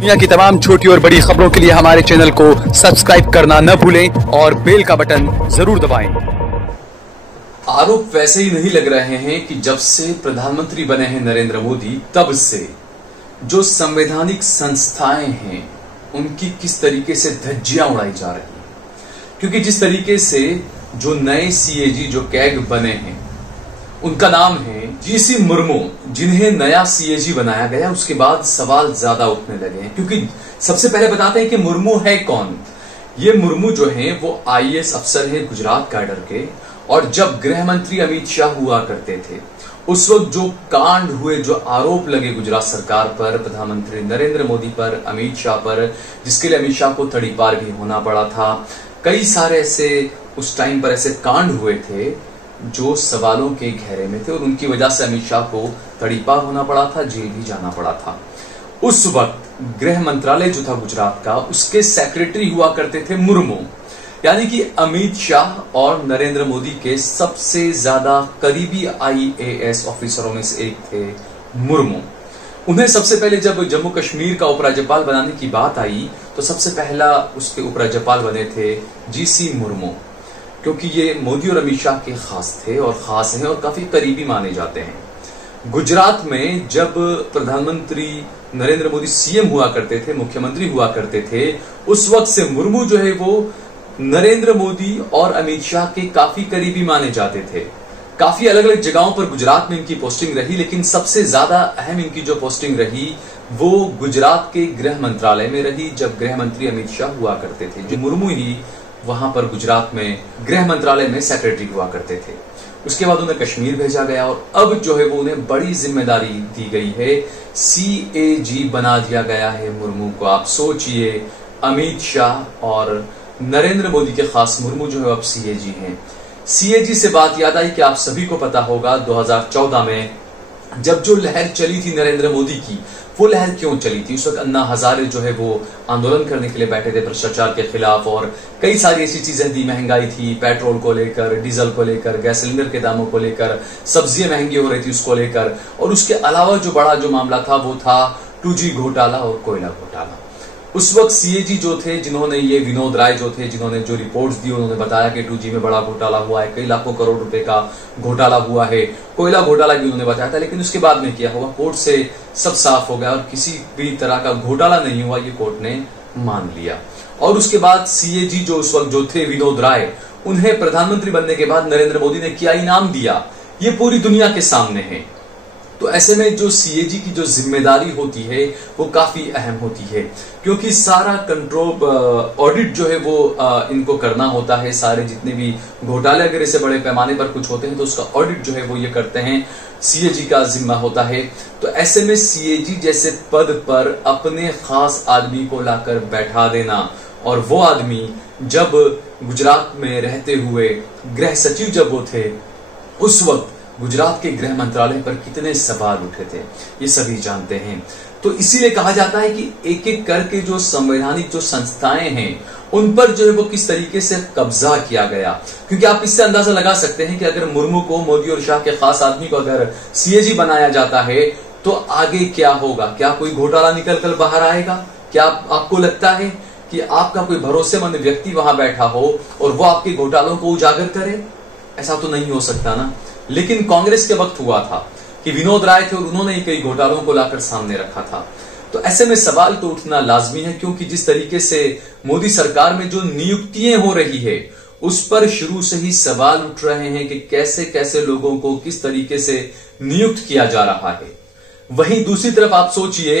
दुनिया की तमाम छोटी और बड़ी खबरों के लिए हमारे चैनल को सब्सक्राइब करना न भूलें और बेल का बटन जरूर दबाएं। आरोप वैसे ही नहीं लग रहे हैं कि जब से प्रधानमंत्री बने हैं नरेंद्र मोदी, तब से जो संवैधानिक संस्थाएं हैं उनकी किस तरीके से धज्जियां उड़ाई जा रही हैं। क्योंकि जिस तरीके से जो नए सीएजी जो कैग बने हैं उनका नाम है जीसी मुर्मू, जिन्हें नया सीएजी बनाया गया, उसके बाद सवाल ज्यादा उठने लगे हैं। क्योंकि सबसे पहले बताते हैं कि मुर्मू है कौन। ये मुर्मू जो है वो आईएएस अफसर है गुजरात कैडर के, और जब गृह मंत्री अमित शाह हुआ करते थे उस वक्त जो कांड हुए, जो आरोप लगे गुजरात सरकार पर, प्रधानमंत्री नरेंद्र मोदी पर, अमित शाह पर, जिसके लिए अमित शाह को तड़ीपार भी होना पड़ा था। कई सारे ऐसे उस टाइम पर ऐसे कांड हुए थे जो सवालों के घेरे में थे और उनकी वजह से अमित शाह को तड़ीपार होना पड़ा था, जेल भी जाना पड़ा था। उस वक्त गृह मंत्रालय जो था गुजरात का, उसके सेक्रेटरी हुआ करते थे मुर्मू, यानी कि अमित शाह और नरेंद्र मोदी के सबसे ज्यादा करीबी आईएएस ऑफिसरों में से एक थे मुर्मू। उन्हें सबसे पहले जब जम्मू कश्मीर का उपराज्यपाल बनाने की बात आई तो सबसे पहला उसके उपराज्यपाल बने थे जीसी मुर्मू, क्योंकि ये मोदी और अमित शाह के खास थे और खास हैं और काफी करीबी माने जाते हैं। गुजरात में जब प्रधानमंत्री नरेंद्र मोदी सीएम हुआ करते थे, मुख्यमंत्री हुआ करते थे, उस वक्त से मुर्मू जो है वो नरेंद्र मोदी और अमित शाह के काफी करीबी माने जाते थे। काफी अलग अलग जगहों पर गुजरात में इनकी पोस्टिंग रही, लेकिन सबसे ज्यादा अहम इनकी जो पोस्टिंग रही वो गुजरात के गृह मंत्रालय में रही, जब गृह मंत्री अमित शाह हुआ करते थे। जो मुर्मू ही वहां पर गुजरात में गृह मंत्रालय में सेक्रेटरी हुआ करते थे। उसके बाद उन्हें कश्मीर भेजा गया और अब जो है वो उन्हें बड़ी जिम्मेदारी दी गई है, सीएजी बना दिया गया है मुर्मू को। आप सोचिए, अमित शाह और नरेंद्र मोदी के खास मुर्मू जो है अब सीएजी हैं। सीएजी से बात याद आई कि आप सभी को पता होगा 2014 में जब जो लहर चली थी नरेंद्र मोदी की, वो लहर क्यों चली थी? उस वक्त अन्ना हजारे जो है वो आंदोलन करने के लिए बैठे थे भ्रष्टाचार के खिलाफ, और कई सारी ऐसी चीजें थी, महंगाई थी, पेट्रोल को लेकर, डीजल को लेकर, गैस सिलेंडर के दामों को लेकर, सब्जियां महंगी हो रही थी उसको लेकर, और उसके अलावा जो बड़ा जो मामला था वो था 2G घोटाला और कोयला घोटाला। उस वक्त सीएजी जो थे, जिन्होंने ये विनोद राय जो थे, जिन्होंने जो रिपोर्ट्स दी, उन्होंने बताया कि 2G में बड़ा घोटाला हुआ है, कई लाखों करोड़ रुपए का घोटाला हुआ है, कोयला घोटाला भी उन्होंने बताया था। लेकिन उसके बाद में क्या हुआ, कोर्ट से सब साफ हो गया और किसी भी तरह का घोटाला नहीं हुआ, ये कोर्ट ने मान लिया। और उसके बाद सीएजी जो उस वक्त जो थे विनोद राय, उन्हें प्रधानमंत्री बनने के बाद नरेंद्र मोदी ने क्या इनाम दिया, ये पूरी दुनिया के सामने है। तो ऐसे में जो सीएजी की जो जिम्मेदारी होती है वो काफी अहम होती है, क्योंकि सारा कंट्रोल ऑडिट जो है वो इनको करना होता है। सारे जितने भी घोटाले अगर ऐसे बड़े पैमाने पर कुछ होते हैं तो उसका ऑडिट जो है वो ये करते हैं, सीएजी का जिम्मा होता है। तो ऐसे में सीएजी जैसे पद पर अपने खास आदमी को लाकर बैठा देना, और वो आदमी जब गुजरात में रहते हुए गृह सचिव जब वो थे, उस वक्त गुजरात के गृह मंत्रालय पर कितने सवाल उठे थे ये सभी जानते हैं। तो इसीलिए कहा जाता है कि एक एक करके जो संवैधानिक जो संस्थाएं हैं उन पर जो है वो किस तरीके से कब्जा किया गया। क्योंकि आप इससे अंदाजा लगा सकते हैं कि अगर मुर्मू को, मोदी और शाह के खास आदमी को अगर सीएजी बनाया जाता है तो आगे क्या होगा, क्या कोई घोटाला निकल कर बाहर आएगा? क्या आपको लगता है कि आपका कोई भरोसेमंद व्यक्ति वहां बैठा हो और वो आपके घोटालों को उजागर करे? ऐसा तो नहीं हो सकता ना। लेकिन कांग्रेस के वक्त हुआ था कि विनोद राय थे और उन्होंने कई घोटालों को लाकर सामने रखा था। तो ऐसे में सवाल तो उठना लाजमी है, क्योंकि जिस तरीके से मोदी सरकार में जो नियुक्तियां हो रही है उस पर शुरू से ही सवाल उठ रहे हैं कि कैसे कैसे लोगों को किस तरीके से नियुक्त किया जा रहा है। वहीं दूसरी तरफ आप सोचिए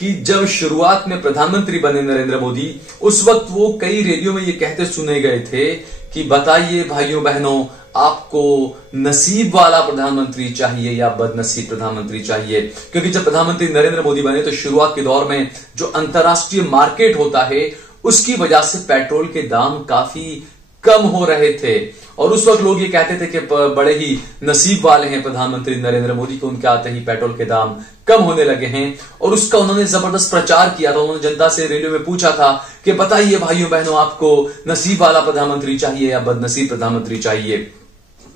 कि जब शुरुआत में प्रधानमंत्री बने नरेंद्र मोदी, उस वक्त वो कई रैलियों में ये कहते सुने गए थे कि बताइए भाइयों बहनों, आपको नसीब वाला प्रधानमंत्री चाहिए या बदनसीब प्रधानमंत्री चाहिए? क्योंकि जब प्रधानमंत्री नरेंद्र मोदी बने तो शुरुआत के दौर में जो अंतरराष्ट्रीय मार्केट होता है उसकी वजह से पेट्रोल के दाम काफी कम हो रहे थे, और उस वक्त लोग ये कहते थे कि बड़े ही नसीब वाले हैं प्रधानमंत्री नरेंद्र मोदी को, उनके आते ही पेट्रोल के दाम कम होने लगे हैं। और उसका उन्होंने जबरदस्त प्रचार किया था। उन्होंने जनता से रैलियों में पूछा था कि बताइए भाइयों बहनों, आपको नसीब वाला प्रधानमंत्री चाहिए या बदनसीब प्रधानमंत्री चाहिए?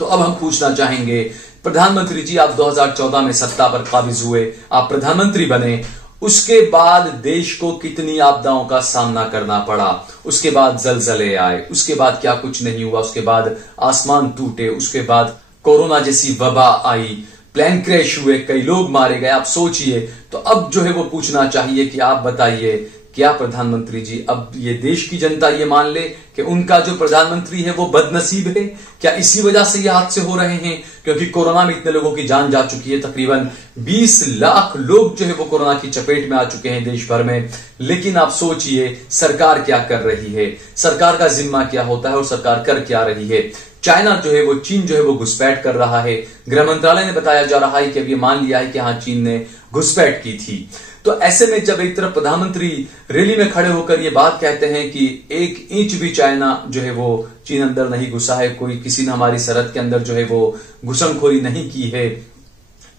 तो अब हम पूछना चाहेंगे, प्रधानमंत्री जी आप 2014 में सत्ता पर काबिज हुए, आप प्रधानमंत्री बने, उसके बाद देश को कितनी आपदाओं का सामना करना पड़ा, उसके बाद जलजले आए, उसके बाद क्या कुछ नहीं हुआ, उसके बाद आसमान टूटे, उसके बाद कोरोना जैसी वबा आई, प्लेन क्रैश हुए, कई लोग मारे गए। आप सोचिए, तो अब जो है वो पूछना चाहिए कि आप बताइए, क्या प्रधानमंत्री जी अब ये देश की जनता ये मान ले कि उनका जो प्रधानमंत्री है वो बदनसीब है? क्या इसी वजह से ये हादसे हो रहे हैं? क्योंकि कोरोना में इतने लोगों की जान जा चुकी है, तकरीबन 20 लाख लोग जो है वो कोरोना की चपेट में आ चुके हैं देश भर में। लेकिन आप सोचिए सरकार क्या कर रही है, सरकार का जिम्मा क्या होता है और सरकार कर क्या रही है। चाइना जो है वो, चीन जो है वो घुसपैठ कर रहा है। गृह मंत्रालय ने बताया जा रहा है कि अब ये मान लिया है कि हाँ, चीन ने घुसपैठ की थी। तो ऐसे में जब एक तरफ प्रधानमंत्री रैली में खड़े होकर ये बात कहते हैं कि 1 इंच भी चाइना जो है वो चीन अंदर नहीं घुसा है, कोई किसी ने हमारी सरहद के अंदर जो है वो घुसनखोरी नहीं की है,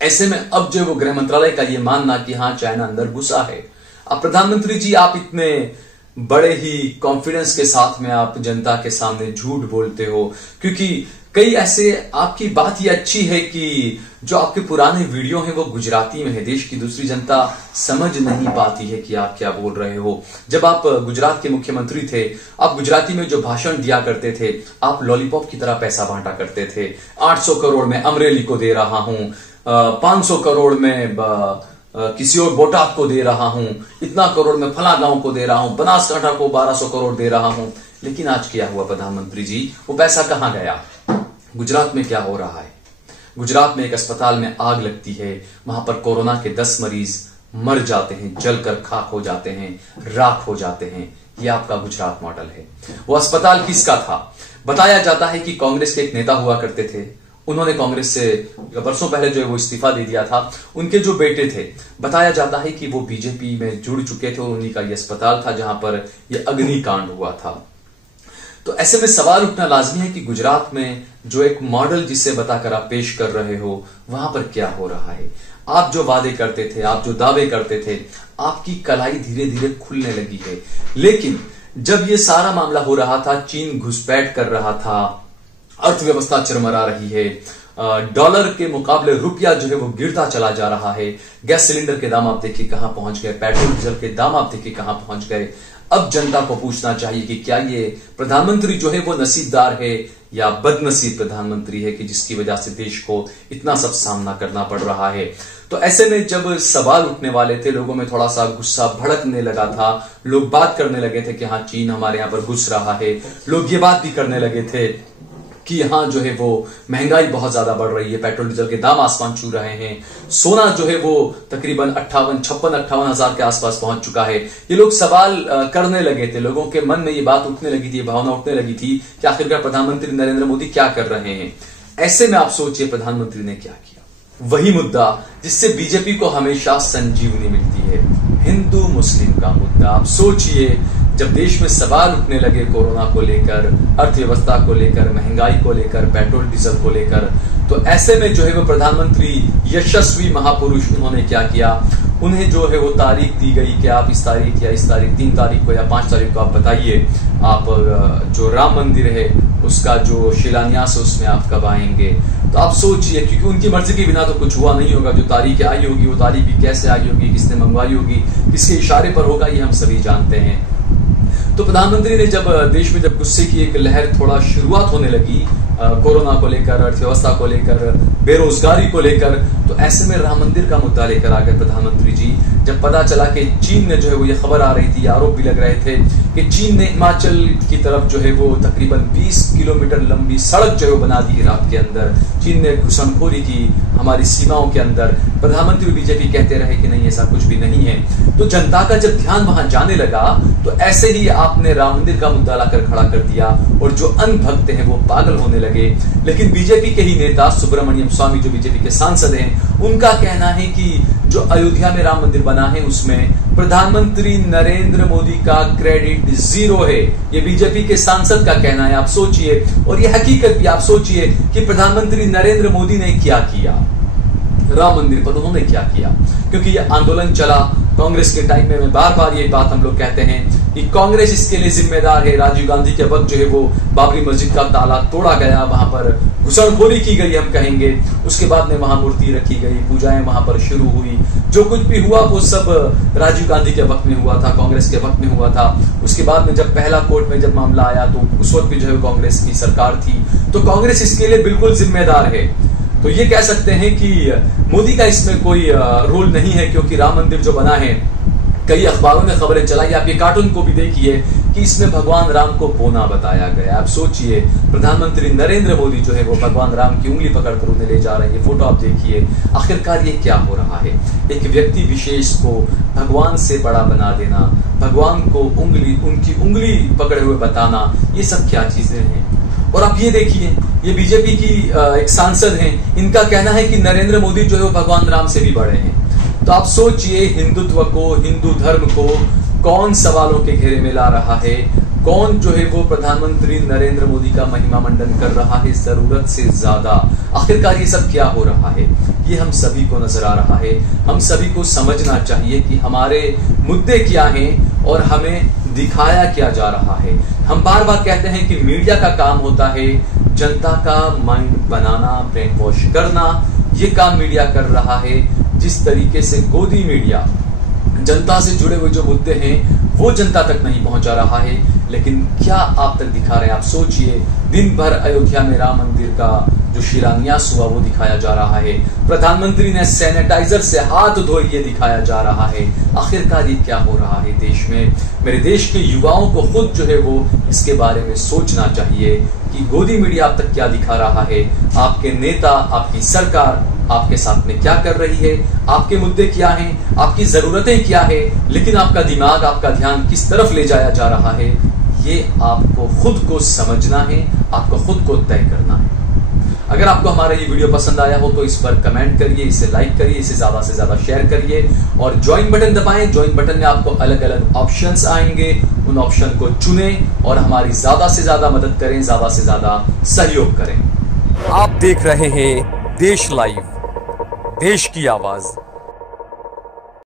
ऐसे में अब जो है वो गृह मंत्रालय का ये मानना कि हाँ, चाइना अंदर घुसा है। अब प्रधानमंत्री जी, आप इतने बड़े ही कॉन्फिडेंस के साथ में आप जनता के सामने झूठ बोलते हो, क्योंकि कई ऐसे, आपकी बात ये अच्छी है कि जो आपके पुराने वीडियो हैं वो गुजराती में है, देश की दूसरी जनता समझ नहीं पाती है कि आप क्या बोल रहे हो। जब आप गुजरात के मुख्यमंत्री थे, आप गुजराती में जो भाषण दिया करते थे, आप लॉलीपॉप की तरह पैसा बांटा करते थे। 800 करोड़ में अमरेली को दे रहा हूं, 500 करोड़ में किसी और बोटात को दे रहा हूं, इतना करोड़ में फला गांव को दे रहा हूं, बनासकांठा को 1200 करोड़ दे रहा हूं। लेकिन आज क्या हुआ प्रधानमंत्री जी, वो पैसा कहां गया? गुजरात में क्या हो रहा है? गुजरात में एक अस्पताल में आग लगती है, वहां पर कोरोना के 10 मरीज मर जाते हैं, जलकर खाक हो जाते हैं, राख हो जाते हैं। ये आपका गुजरात मॉडल है। वो अस्पताल किसका था? बताया जाता है कि कांग्रेस के एक नेता हुआ करते थे, उन्होंने कांग्रेस से बरसों पहले जो है वो इस्तीफा दे दिया था। उनके जो बेटे थे, बताया जाता है कि वो बीजेपी में जुड़ चुके थे और उन्हीं का ये अस्पताल था जहां पर ये अग्निकांड हुआ था। तो ऐसे में सवाल उठना लाजमी है कि गुजरात में जो एक मॉडल जिसे बताकर आप पेश कर रहे हो, वहां पर क्या हो रहा है? आप जो वादे करते थे, आप जो दावे करते थे, आपकी कलाई धीरे धीरे खुलने लगी है। लेकिन जब ये सारा मामला हो रहा था, चीन घुसपैठ कर रहा था, अर्थव्यवस्था चरमरा रही है, डॉलर के मुकाबले रुपया जो है वो गिरता चला जा रहा है, गैस सिलेंडर के दाम आप देखिए कहां पहुंच गए, पेट्रोल डीजल के दाम आप देखिए कहां पहुंच गए। अब जनता को पूछना चाहिए कि क्या ये प्रधानमंत्री जो है वो नसीबदार है या बदनसीब प्रधानमंत्री है कि जिसकी वजह से देश को इतना सब सामना करना पड़ रहा है। तो ऐसे में जब सवाल उठने वाले थे, लोगों में थोड़ा सा गुस्सा भड़कने लगा था, लोग बात करने लगे थे कि हाँ, चीन हमारे यहां पर घुस रहा है। लोग ये बात भी करने लगे थे कि यहां जो है वो महंगाई बहुत ज्यादा बढ़ रही है, पेट्रोल डीजल के दाम आसमान छू रहे हैं, सोना जो है वो तकरीबन 58 हजार के आसपास पहुंच चुका है। ये लोग सवाल करने लगे थे, लोगों के मन में ये बात उठने लगी थी, ये भावना उठने लगी थी कि आखिरकार प्रधानमंत्री नरेंद्र मोदी क्या कर रहे हैं। ऐसे में आप सोचिए प्रधानमंत्री ने क्या किया, वही मुद्दा जिससे बीजेपी को हमेशा संजीवनी मिलती है, हिंदू मुस्लिम का मुद्दा। आप सोचिए, जब देश में सवाल उठने लगे कोरोना को लेकर, अर्थव्यवस्था को लेकर, महंगाई को लेकर, पेट्रोल डीजल को लेकर, तो ऐसे में जो है वो प्रधानमंत्री यशस्वी महापुरुष, उन्होंने क्या किया, उन्हें जो है वो तारीख दी गई कि आप इस तारीख या इस तारीख, 3 तारीख को या 5 तारीख को आप बताइए, आप जो राम मंदिर है उसका जो शिलान्यास है उसमें आप कब आएंगे। तो आप सोचिए, क्योंकि उनकी मर्जी के बिना तो कुछ हुआ नहीं होगा। जो तारीख आई होगी वो तारीख भी कैसे आई होगी, किसने मंगवाई होगी, किसके इशारे पर होगा, ये हम सभी जानते हैं। तो प्रधानमंत्री ने जब देश में जब गुस्से की एक लहर थोड़ा शुरुआत होने लगी कोरोना को लेकर, अर्थव्यवस्था को लेकर, बेरोजगारी को लेकर, तो ऐसे में राम मंदिर का मुद्दा लेकर आ गए प्रधानमंत्री जी। जब पता चला कि चीन ने जो है वो ये खबर आ रही थी, आरोप भी लग रहे थे कि चीन ने हिमाचल की तरफ जो है वो तकरीबन 20 किलोमीटर लंबी सड़क जो है वो बना दी इराक के अंदर, चीन ने घुसनखोरी की हमारी सीमाओं के अंदर। प्रधानमंत्री बीजेपी कहते रहे कि नहीं, ऐसा कुछ भी नहीं है। तो जनता का जब ध्यान वहां जाने लगा तो ऐसे ही आपने राम मंदिर का मुद्दा लाकर खड़ा कर दिया और जो अनभक्त हैं वो पागल होने लगे। लेकिन बीजेपी के ही नेता सुब्रमण्यम स्वामी, जो बीजेपी के सांसद हैं, उनका कहना है कि जो अयोध्या में राम मंदिर बना है उसमें प्रधानमंत्री नरेंद्र मोदी का क्रेडिट 0 है। ये बीजेपी के सांसद का कहना है, आप सोचिए। और ये हकीकत भी आप सोचिए कि प्रधानमंत्री नरेंद्र मोदी ने क्या किया राम मंदिर पर, उन्होंने क्या किया, क्योंकि ये आंदोलन चला कांग्रेस के टाइम में। बार बार ये बात हम लोग कहते हैं कि कांग्रेस इसके लिए जिम्मेदार है। राजीव गांधी के वक्त जो है वो बाबरी मस्जिद का ताला तोड़ा गया, वहां पर घुसनखोरी की गई हम कहेंगे, उसके बाद में वहां मूर्ति रखी गई, पूजाएं वहां पर शुरू हुई। जो कुछ भी हुआ वो सब राजीव गांधी के वक्त में हुआ था, कांग्रेस के वक्त में हुआ था। उसके बाद में जब पहला कोर्ट में जब मामला आया तो उस वक्त भी जो है कांग्रेस की सरकार थी, तो कांग्रेस इसके लिए बिल्कुल जिम्मेदार है। तो ये कह सकते हैं कि मोदी का इसमें कोई रोल नहीं है, क्योंकि राम मंदिर जो बना है, कई अखबारों में खबरें चलाई, आप ये कार्टून को भी देखिए कि इसमें भगवान राम को बोना बताया गया। आप सोचिए, प्रधानमंत्री नरेंद्र मोदी जो है वो भगवान राम की उंगली पकड़कर उन्हें ले जा रहे हैं। ये फोटो आप देखिए, आखिरकार ये क्या हो रहा है? एक व्यक्ति विशेष को भगवान से बड़ा बना देना, भगवान को उनकी उंगली पकड़े हुए बताना, ये सब क्या चीजें हैं? और आप ये देखिए, ये बीजेपी की एक सांसद हैं, इनका कहना है कि नरेंद्र मोदी जो है वो भगवान राम से भी बड़े हैं। तो आप सोचिए, हिंदुत्व को, हिंदू धर्म को कौन सवालों के घेरे में ला रहा है? कौन जो है वो प्रधानमंत्री नरेंद्र मोदी का महिमा मंडन कर रहा है जरूरत से ज्यादा? आखिरकार ये सब क्या हो रहा है? ये हम सभी को नजर आ रहा है। हम सभी को समझना चाहिए कि हमारे मुद्दे क्या हैं और हमें दिखाया क्या जा रहा है। हम बार बार कहते हैं कि मीडिया का काम होता है जनता का माइंड बनाना, ब्रेन वॉश करना। ये काम मीडिया कर रहा है। जिस तरीके से गोदी मीडिया जनता से जुड़े हुए जो मुद्दे हैं वो जनता तक नहीं पहुंचा रहा है, लेकिन क्या आप तक दिखा रहे हैं? आप सोचिए, दिन भर अयोध्या में राम मंदिर का जो शिलान्यास हुआ वो दिखाया जा रहा है, प्रधानमंत्री ने सैनिटाइजर से हाथ धोए ये दिखाया जा रहा है। आखिरकार ये क्या हो रहा है देश में? मेरे देश के युवाओं को खुद जो है वो इसके बारे में सोचना चाहिए कि गोदी मीडिया आप तक क्या दिखा रहा है, आपके नेता, आपकी सरकार आपके साथ में क्या कर रही है, आपके मुद्दे क्या हैं, आपकी जरूरतें क्या है, लेकिन आपका दिमाग, आपका ध्यान किस तरफ ले जाया जा रहा है, ये आपको खुद को समझना है, आपको खुद को तय करना है। अगर आपको हमारा ये वीडियो पसंद आया हो तो इस पर कमेंट करिए, इसे लाइक करिए, इसे ज्यादा से ज्यादा शेयर करिए और ज्वाइन बटन दबाएं। ज्वाइन बटन में आपको अलग अलग ऑप्शंस आएंगे, उन ऑप्शन को चुनें और हमारी ज्यादा से ज्यादा मदद करें, ज्यादा से ज्यादा सहयोग करें। आप देख रहे हैं देश लाइव, देश की आवाज।